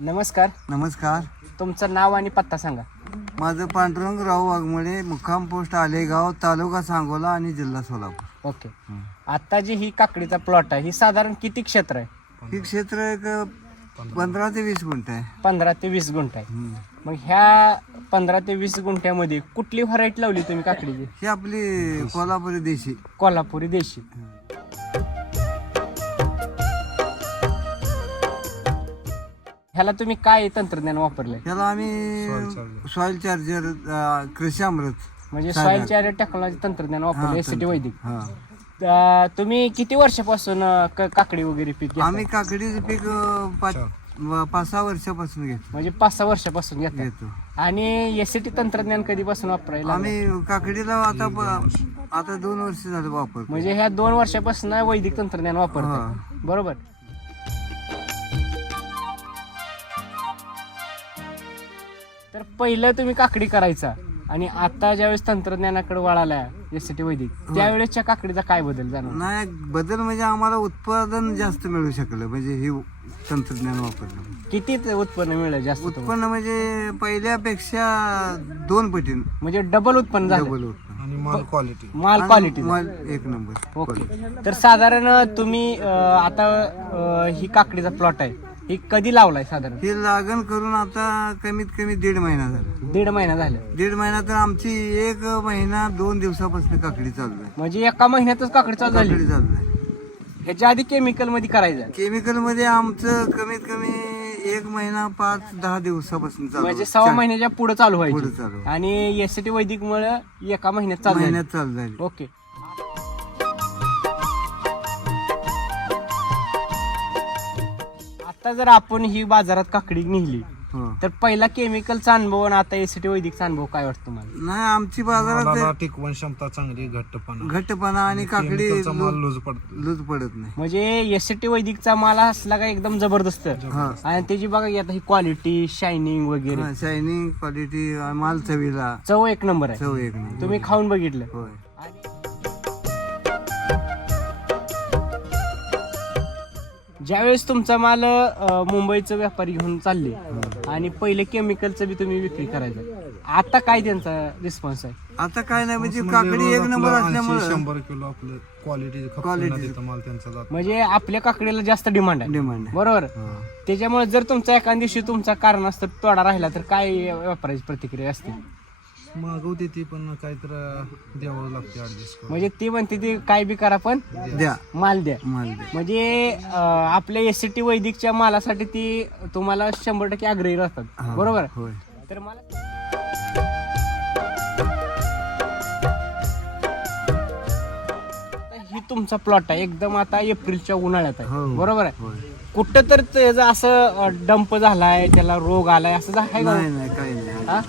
नमस्कार. नमस्कार. तुमचं नाव आणि पत्ता सांगा. माझं पांडुरंगराव वाघमोडे मुक्काम पोस्ट आलेगाव तालुका सांगोला आणि जिल्हा सोलापूर. ओके. आता जी ही काकडीचा प्लॉट आहे ही साधारण किती क्षेत्र आहे? हे क्षेत्र एक पंधरा ते वीस गुंठ आहे. पंधरा ते वीस गुंठ आहे. मग ह्या पंधरा ते वीस गुंठ्यामध्ये कुठली व्हरायटी लावली तुम्ही काकडीची? ही आपली कोल्हापुरी देशी. कोल्हापुरी देशी. ह्याला तुम्ही काय तंत्रज्ञान वापरले त्याला आम्ही सॉइल चार्जर कृषी अमृत म्हणजे सॉइल चार्जर टेक्नॉलॉजी तंत्रज्ञान वापरले एसीटी वैदिक. हा. अं, तुम्ही किती वर्षापासून अं, क- काकडी वगैरे पीक घेता? आम्ही काकडीचं पीक अं, पाच सहा वर्षापासून घेतो. म्हणजे पाच सहा वर्षापासून घेता घेतो. आणि एसीटी तंत्रज्ञान कधीपासून वापरायला लागलं? आम्ही काकडीला आता प- आता दोन वर्ष झालं वापर म्हणजे ह्या दोन वर्षापासून वैदिक तंत्रज्ञान वापरतात हा. बरोबर? तर पहिलं तुम्ही काकडी करायचा. आणि आता ज्यावेळेस तंत्रज्ञानाकडे वळाला एसीटी वैदिक त्यावेळेसच्या काकडीचा काय बदल जाणवला नाही बदल म्हणजे आम्हाला उत्पादन जास्त मिळू शकलं म्हणजे हे तंत्रज्ञान वापरलं. किती ते उत्पन्न मिळेल जास्त तुम्हाला? उत्पन्न म्हणजे पहिल्यापेक्षा दोन पटीन. म्हणजे डबल उत्पन्न झालं. डबल उत्पन्न. आणि माल क्वालिटी माल क्वालिटी माल एक नंबर. ओके. तर साधारण तुम्ही अं, आता अं, ही काकडीचा प्लॉट आहे. ही कधी लावलाय साधारण? हे लागण करून आता कमीत कमी दीड महिना झाला. दीड महिना झाला. दीड महिना तर आमची एक महिना दोन दिवसापासून काकडी चालू आहे. म्हणजे एका महिन्यातच काकडी चालू झाली? चालू आहे. ह्याच्या आधी केमिकलमध्ये करायचं केमिकलमध्ये आमचं कमीत कमी एक महिना पाच दहा दिवसापासून चालू म्हणजे आहे. सहा महिन्याच्या पुढे चालू पुढं व्हायची चालू आहे. आणि एस टी वैदिक मुळे एका महिन्यात चालू झाली. महिन्यात चालू झाली. ओके आता जर आपण ही बाजारात काकडी निघली हो. तर पहिला केमिकलचा अनुभव आणि आता एस टी वैदिकचा अनुभव काय वाटतो तुम्हाला? नाही आमची बाजारात मालाला टिकवण क्षमता चांगली घट्टपणा. घट्टपणा आणि काकडी केमिकलचा माल लूज पडतो. लूज पडत नाही. म्हणजे एस टी वैदिकचा माल असला का एकदम जबरदस्त. हा. आणि त्याची बघा की आता ही क्वालिटी शायनिंग वगैरे. शायनिंग क्वालिटी माल चवीला. चव एक नंबर आहे. चव एक नंबर. तुम्ही खाऊन बघितलं. होय. ज्यावेळेस तुमचा माल अं, मुंबईचं व्यापारी घेऊन चालले आणि पहिले केमिकलचं बी तुम्ही विक्री करायचं आता काय त्यांचा रिस्पॉन्स आहे? आता काय नाही म्हणजे काकडी एक नंबर असल्यामुळे शंभर किलो आपलं क्वालिटी Quality. देतं माल त्यांचा जातो. म्हणजे आपल्या काकडीला जास्त डिमांड आहे. डिमांड बरोबर? हा. त्याच्यामुळे जर तुमचा एका दिवशी तुमचा कारण असतं तोडा राहिला तर काय व्यापाराची प्रतिक्रिया असते? मागवते ती पण काहीतरी द्यावं लागते ऍडजस्ट म्हणजे ती म्हणते ती काय बी करा पण द्या. माल द्या. माल द्या. म्हणजे अं, आपल्या एस टी वैदिकच्या मालासाठी ती तुम्हाला शंभर टक्के आग्रही राहतात. हा, बरोबर? होय. तर मला ही तुमचा प्लॉट आहे. एकदम आता एप्रिलच्या उन्हाळ्यात आहे. हो. बरोबर आहे? होय. कुठं तर त्याचं असं डंप झालाय त्याला रोग आलाय असं झा- आहे का? नाही नाही काही नाही. हा?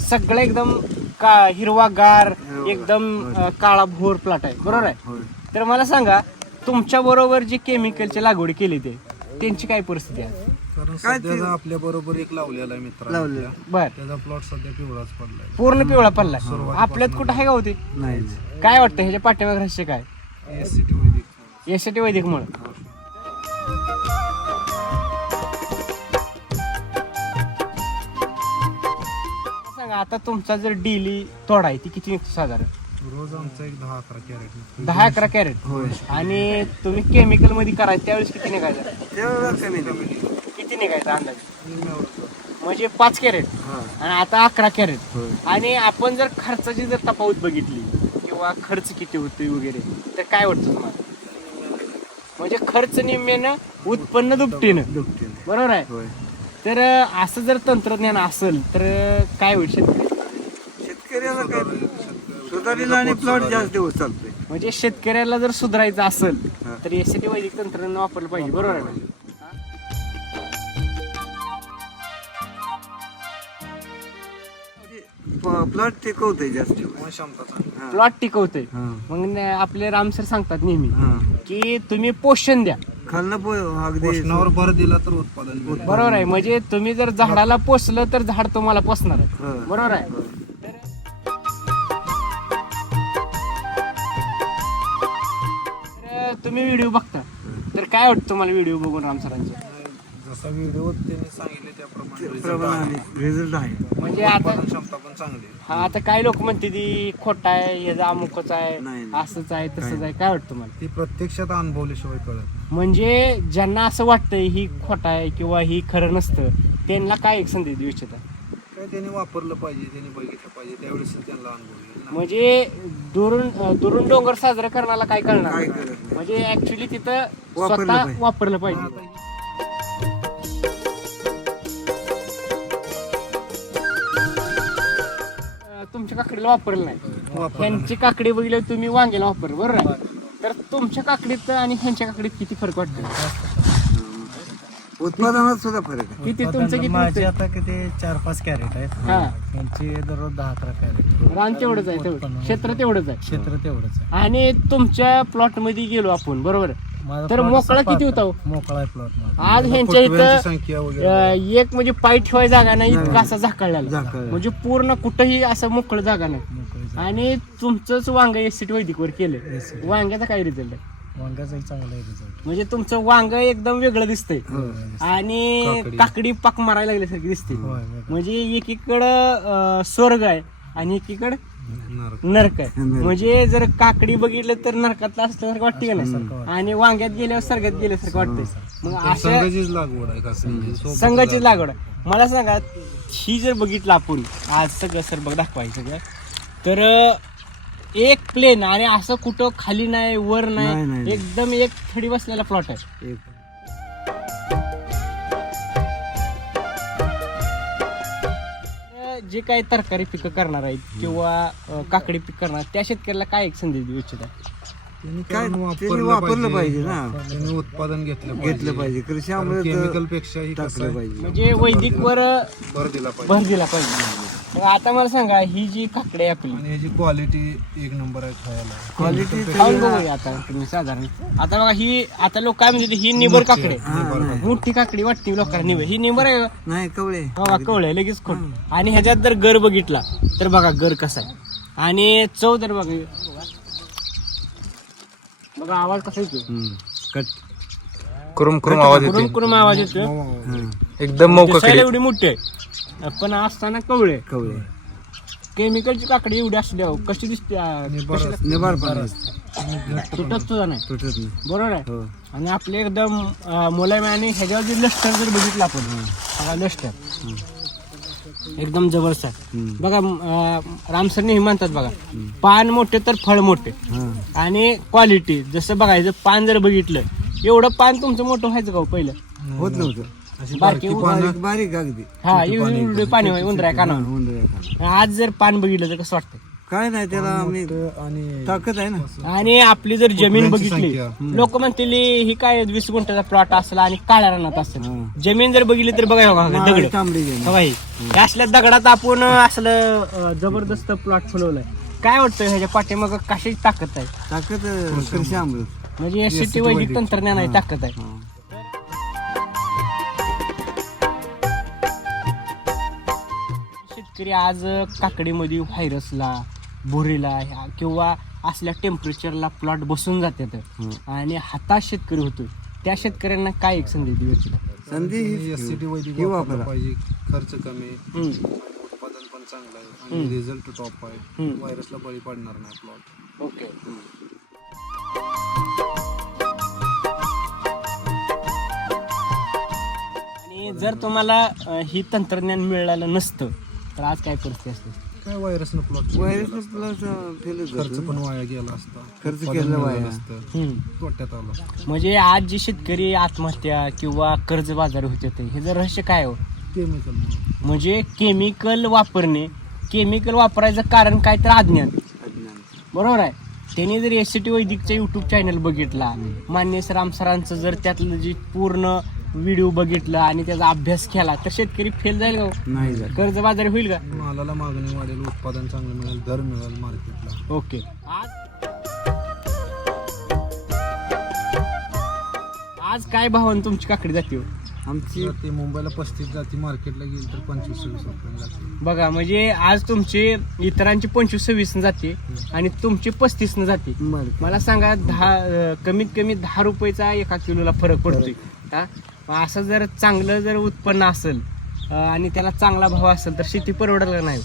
सगळं एकदम का हिरवागार एकदम काळा भोर प्लॉट आहे. बरोबर आहे? तर मला सांगा तुमच्या बरोबर जे केमिकलची लागवड केली ते त्यांची काय परिस्थिती आहे? कारण आपल्या बरोबर एक लावलेला आहे मित्र लावलेला. बर. त्याचा प्लॉट सध्या पिवळाच पडलाय. पूर्ण पिवळा पडलाय. आपल्यात कुठं आहे का होती नाही नाही. काय वाटतं ह्याच्या पाठीमागे रहस्य काय एसीटी वैदिक. यासाठी वैदिक मुळे सांगा आता तुमचा जर डेली तोडा आहे ती किती निघतो साधारण? रोज आमचा एक दहा अकरा कॅरेट दहा अकरा कॅरेट? आणि तुम्ही केमिकलमध्ये करायचं त्यावेळेस किती निघायचं? कमी किती निघायचं अंदाज? म्हणजे पाच कॅरेट. हा. आणि आता अकरा कॅरेट. होय. आणि आपण जर खर्चाची जर तफावत बघितली किंवा खर्च किती होतोय वगैरे तर काय वाटतं तुम्हाला? म्हणजे खर्च निम्म्यानं उत्पन्न दुपटीनं. दुपटीने. बरोबर आहे? होय. तर असं जर तंत्रज्ञान असेल तर काय होईल शेतकरी शेतकऱ्याला काय सुधारीला आणि प्लॉट जास्त दिवस चालतोय म्हणजे शेतकऱ्याला जर सुधारायचं असेल. तर यासाठी वैदिक तंत्रज्ञान वापरलं पाहिजे बरोबर आहे ना? प्लॉट टिकवतोय जास्त दिवस. हा. प्लॉट टिकवतोय. मग न- आपले रामसर सांगतात नेहमी हा. की तुम्ही पोषण द्या खालनं पो अगदी पोषणावर भर दिला तर उत्पादन मिळेल. बरोबर आहे. म्हणजे तुम्ही जर झाडाला पोसलं तर झाड तुम्हाला पोसणार आहे. हा. बरोबर आहे. तर तुम्ही व्हिडिओ बघता. तर काय वाटतं तुम्हाला व्हिडिओ बघून रामसरांचे जसा व्हिडिओ त्यांनी सांगितले त्याप्रमाणे result आहे. प्रमाणाने रिझल्ट आहे म्हणजे आता उत्पादन क्षमता पण चांगली आहे. हा आता काही लोक म्हणते ती खोटा आहे याचा अमुकच आहे नाही, नाही. असंच आहे तसंच आहे काय वाटतं मला ती प्रत्यक्षात अनुभवल्याशिवाय कळत नाही. म्हणजे ज्यांना असं वाटतंय ही खोटा आहे किंवा ही खरं नसतं त्यांना काय एक संदेश देऊ इच्छिता काय त्यांनी वापरलं पाहिजे त्यांनी बघितलं पाहिजे त्यावेळेस त्यांना अनुभव येईल ना. म्हणजे दुरून दुरून डोंगर साजरा करण्याला काय करणार काय नाही. म्हणजे ऍक्च्युली तिथं वापरलं स्वतः पाहिजे. वापरलं पाहिजे काकडीला वापरलं नाही. वापरलं ह्यांची काकडी बघितली तुम्ही वांग्याला वापर बरोबर? आहे तर तुमच्या काकडीत आणि ह्यांच्या काकडीत किती फरक वाटतो उत्पादनात सुद्धा फरक आहे. किती तुमचं किती माझे? आता किती चार पाच कॅरेट आहेत. हा. त्यांची दररोज दहा अकरा कॅरेट. रान तेवढंच आहे तेवढं क्षेत्र तेवढंच आहे. क्षेत्र तेवढंच आहे. आणि तुमच्या प्लॉटमध्ये गेलो आपण बरोबर? माझा तर plot मोकळा असा किती पातळ- होता मोकळा आहे प्लॉट माझा आज ह्यांच्या फुटव्यांची इथं संख्या वगैरे अं, एक म्हणजे पाय ठेवाय जागा नाही इतका असा झाकळलेला. म्हणजे पूर्ण कुठंही असं मोकळं जागा नाही मोकळी जागा. आणि तुमचंच वांग एस सी वैदिक वर केलं SCT. वांग्याचा काय रिझल्ट आहे वांग्याचाही चांगला आहे result. म्हणजे तुमचं वांग एकदम वेगळं दिसतंय आणि काकडी. काकडी पाक मारायला लागल्यासारखी दिसते होय, वेगळं. म्हणजे एकीकडं अं, स्वर्ग आहे आणि एकीकडं नरक. आहे. म्हणजे जर काकडी बघितलं तर नरकातलं असल्यासारखं वाटते का नाही वाटतं. आणि वांग्यात गेल्यावर सर्गात गेल्यासारखं वाटतंय मग संघाचीच लागवड आहे काकडीची. सोबतच संघाची लागवड आहे. मला सांगा ही जर बघितलं आपण आज सगळं सर बघ दाखवायचं सगळं तर एक प्लेन आणि असं कुठं खाली नाही वर नाही. एकदम एक थडी बसलेला प्लॉट आहे जे काही तरकारी पिकं करणार आहेत किंवा काकडी पीक करणार त्या शेतकऱ्याला काय एक संदेश देऊ इच्छित? आहे त्यांनी काय त्यांनी वापरलं पाहिजे. ना. त्यांनी उत्पादन घेतलं घेतलं पाहिजे. कृषी केमिकल टाकलं आहे, पाहिजे. म्हणजे वैदिक वर भर दिला पाहिजे. भर दिला पाहिजे. मग आता मला सांगा ही जी काकडी आहे आपली. आणि क्वालिटी एक नंबर आहे खायला. क्वालिटी खाऊन बघूया आता तुम्ही साधारण. आता बघा ही आता लोक काय म्हणते ही निबर काकडी. आहे. मोठी काकडी वाटते लोकांना निबर. ही निबर आहे का? नाही कवळे. बघा कवळे लगेच खोट. आणि ह्याच्यात जर गर बघितला तर बघा गर कसा आहे. आणि चव तर बघा बघा. आवाज कसा येतो. कट. कुरुम कुरुम आवाज येते कुरुम कुरुम आवाज येतो हा, एकदम दिसायला काकडी. एवढी मोठी आहे. पण असताना कवळे. कवळे. केमिकलची काकडी एवढी असू द्या कशी दिसते? आ, कशी लागते? निबार पाणी तुटत सुद्धा नाही. तुटत नाही. बरोबर आहे? हो. आणि आपले एकदम अं, मुलायम आणि ह्याच्यावर जे लष्टर जर बघितलं आपण बघा लष्टर एकदम जबरदस्त आहे. हम्म. बघा अं, रामसर नेहमी म्हणतात बघा पान मोठे तर फळ मोठे. हा. आणि क्वालिटी जसं बघायचं पान जर बघितलं एवढं पान तुमचं मोठं व्हायचं का हो पहिलं? होत नव्हतं. बारकी बारीक बारीक अगदी. हा एवढी पाणी उंदराय कानावर. उंदराय का. आज जर पान बघितलं तर कसं वाटतं काय नाही त्याला आम्ही आणि ताकद आहे ना. आणि आपली जर जमीन बघितली संख्या. लोक म्हणतील ही काय वीस गुंठ्याचा प्लॉट असला आणि काळ्या रानात असेल. जमीन जर बघितली तर बघा बघा दगड. तांबडी. या असल्या दगडात आपण असलं अं, जबरदस्त प्लॉट फुलवलाय. काय वाटतं ह्याच्या पाठीमाग कशाची ताकद आहे? ताकद अं, कृषी अमृत म्हणजे या शेती वैदिक तंत्रज्ञान आहे ताकद आहे. शेतकरी आज काकडीमध्ये व्हायरसला बोरीला ह्या किंवा असल्या टेम्परेचरला प्लॉट बसून जातात आणि हाताश शेतकरी होतोय. त्या शेतकऱ्यांना काय एक संदेश देऊ संधी ही-. पाहिजे. खर्च कमी. उत्पादन पण चांगलं आहे. आणि रिझल्ट टॉप आहे. व्हायरसला बळी पडणार नाही प्लॉट ओके. आणि जर तुम्हाला ही तंत्रज्ञान मिळालं नसतं तर आज काय परिस्थिती असते? काय व्हायरसनं प्लॉट व्हायरस प्लस फेलच खर्च पण वाया गेला असता. खर्च केलं वाया. असतं. हम्म. तोट्यात आला. म्हणजे आज जे शेतकरी आत्महत्या किंवा कर्जबाजारी होते ते हे जर रहस्य काय हो? केमिकल म्हणजे केमिकल वापरणे केमिकल वापरायचं कारण काय तर अज्ञान. बरोबर आहे? त्याने जर एस सी टी वैदिकचा युट्यूब चॅनल बघितला मान्य राम सरांचं जर त्यातलं जे पूर्ण व्हिडिओ बघितला आणि त्याचा अभ्यास केला तर शेतकरी फेल जाईल का हो? नाही झालं कर्जबाजारी होईल का? मालाला मागणी वाढेल उत्पादन चांगलं मिळेल दर मिळेल मार्केटला ओके. आज आज काय भावानं तुमची काकडी जाते हो? आमची ते मुंबईला पस्तीस जाती मार्केटला गेली तर पंचवीस सव्वीस रुपये जाते. बघा म्हणजे आज तुमचे इतरांची पंचवीस सव्वीस जाते आणि तुमची पस्तीस न जाते. बरं. मला सांगा दहा अं, कमीत कमी दहा रुपयाचा एका किलोला फरक पडतोय. हा? असं जर चांगलं जर उत्पन्न असेल आणि त्याला चांगला भाव असेल तर शेती परवडेल का नाही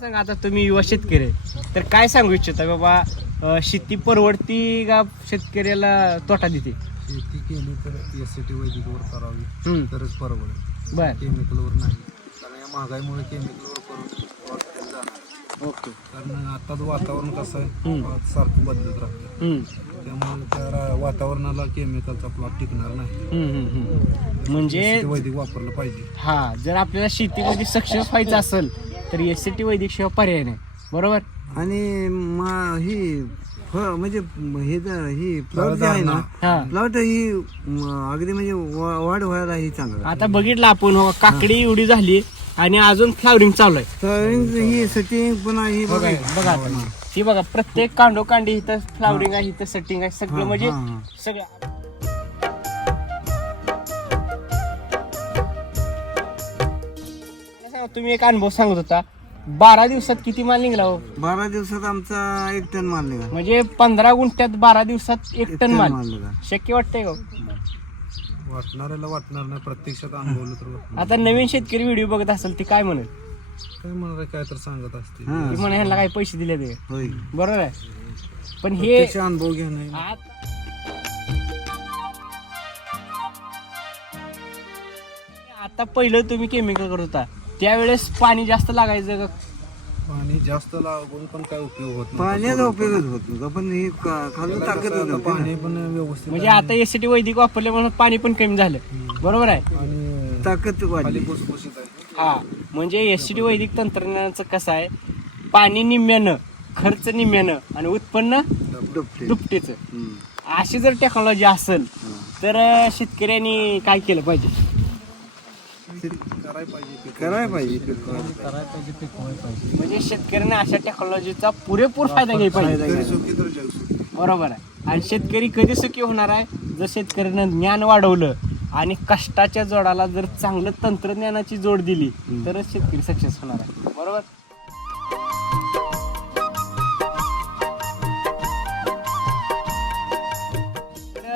सांगा आता तुम्ही युवा शेतकरी तर काय सांगू इच्छिता बाबा शेती परवडती का शेतकऱ्याला तोटा देते? शेती केली तर एस टी वैदिकवर करावी तरच परवडेल. बर. केमिकलवर नाही. महागाईमुळे केमिकलवर जाणार ओके. कारण आता वातावरण कसं. आहे सारखं बदलत राहतं. त्यामुळे त्या वातावरणाला केमिकलचा प्लॉट टिकणार नाही. हम्म, हम्म, हम्म. म्हणजे वैदिक वापरलं पाहिजे. हा जर आपल्याला शेतीमध्ये सक्सेस व्हायचं असेल तर एस सी टी वैदिक शिवाय पर्याय नाही. बरोबर? आणि मा- ही फळ म्हणजे हे ही प्लॉट जे आहे ना हा. प्लॉट ही अगदी म्हणजे वा- वाढ व्हायला ही चांगलं. आता बघितलं आपण हो, काकडी एवढी झाली आणि अजून फ्लावरिंग चालू आहे. ही सेटिंग पुन्हा ही बघा बघा. आता ती बघा प्रत्येक कांडो कांडी इथं फ्लावरिंग आहे इथं सेटिंग आहे. सगळं म्हणजे हा, हा. सगळं. मला सांगा, तुम्ही एक अनुभव सांगत होता. बारा दिवसात किती माल निघला हो? बारा दिवसात आमचा एक टन माल निघाला. म्हणजे पंधरा गुंठ्यात बारा दिवसात एक टन माल निघाला. शक्य वाटतंय का हो? वाटणाऱ्याला वाटणार नाही प्रत्यक्षात अनुभवलं तर वाटणार. आता नवीन शेतकरी व्हिडिओ बघत असेल ते काय म्हणेल? काय म्हणणार काय तर सांगत असते हा. ती म्हणा ह्यांना काही पैसे दिले ते होय. बरोबर आहे. पण हे प्रत्यक्ष अनुभव घेणं. आत- आता पहिलं तुम्ही केमिकल करत होता. त्यावेळेस पाणी जास्त लागायचं का? पाणी जास्त लागून पण काय उपयोग होत नाही पाण्याचा उपयोगच होत नव्हता पण ही का- खालून ताकद आता होती पाणी पण व्यवस्थित म्हणजे आता एसीटी वैदिक वापरले म्हणून पाणी पण कमी झालं. बरोबर आहे? आणि ताकद खाली वाढली भुसभुशीत आहे. हा म्हणजे एसीटी वैदिक तंत्रज्ञानाचं कसं आहे? पाणी निम्म्यानं खर्च निम्म्यानं आणि उत्पन्न दुपटे दुपटीचं. हम्म. अशी जर टेक्नॉलॉजी असेल तर शेतकऱ्यांनी काय केलं पाहिजे? करायला पाहिजे ते. करायला पाहिजे पिकवायला. करायला पाहिजे पिकवायला पाहिजे. म्हणजे शेतकऱ्यांना अशा टेक्नॉलॉजीचा पुरेपूर फायदा घ्यायला पाहिजे. बरोबर आहे. आणि शेतकरी कधी सुखी होणार आहे? जर शेतकऱ्यानं ज्ञान वाढवलं आणि कष्टाच्या जोडाला जर चांगलं तंत्रज्ञानाची जोड दिली तरच शेतकरी सक्सेस होणार आहे. बरोबर?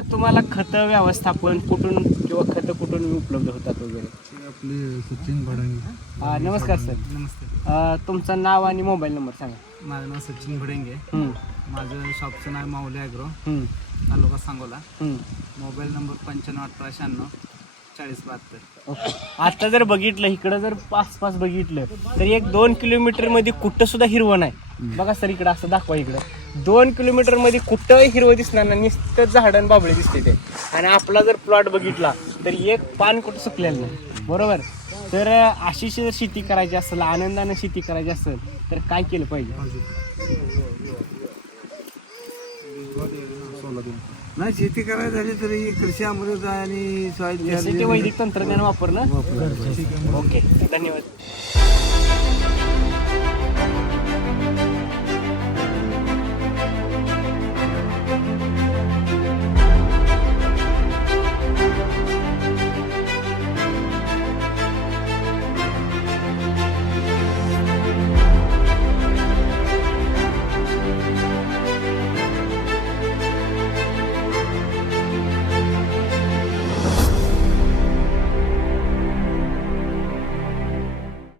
तुम्हाला खत व्यवस्थापन कुठून किंवा खत कुठून उपलब्ध होतात वगैरे? आपले सचिन भडांगी. हा, नमस्कार सर. नमस्ते. अं, तुमचं नाव आणि मोबाईल नंबर सांगा. माझं नाव सचिन भडेंगे. माझं शॉपचं नाव Mauli agro taluka Sangola. Mobile number पंच्याण्णव अठरा शहाण्णव. चाळीस बहात्तर. ओके. आता जर बघितलं इकडं जर पाच पाच बघितलं तर एक दोन किलोमीटरमध्ये कुठं सुद्धा हिरवं नाही. बघा सर इकडं असं दाखवा इकडं. दोन किलोमीटरमध्ये कुठं हिरवं दिसणार नाही नुसतं झाडण बाबळे दिसते ते. आणि आपला जर प्लॉट बघितला तर एक पान कुठं सुकलेलं नाही. बरोबर? तर अशी जर शेती करायची असेल आनंदानं शेती करायची असेल तर काय केलं पाहिजे? सोला देऊन नाही शेती करायला झाली तर कृषी अमृत आणि सॉईल वैदिक तंत्रज्ञान वापरणं ओके धन्यवाद.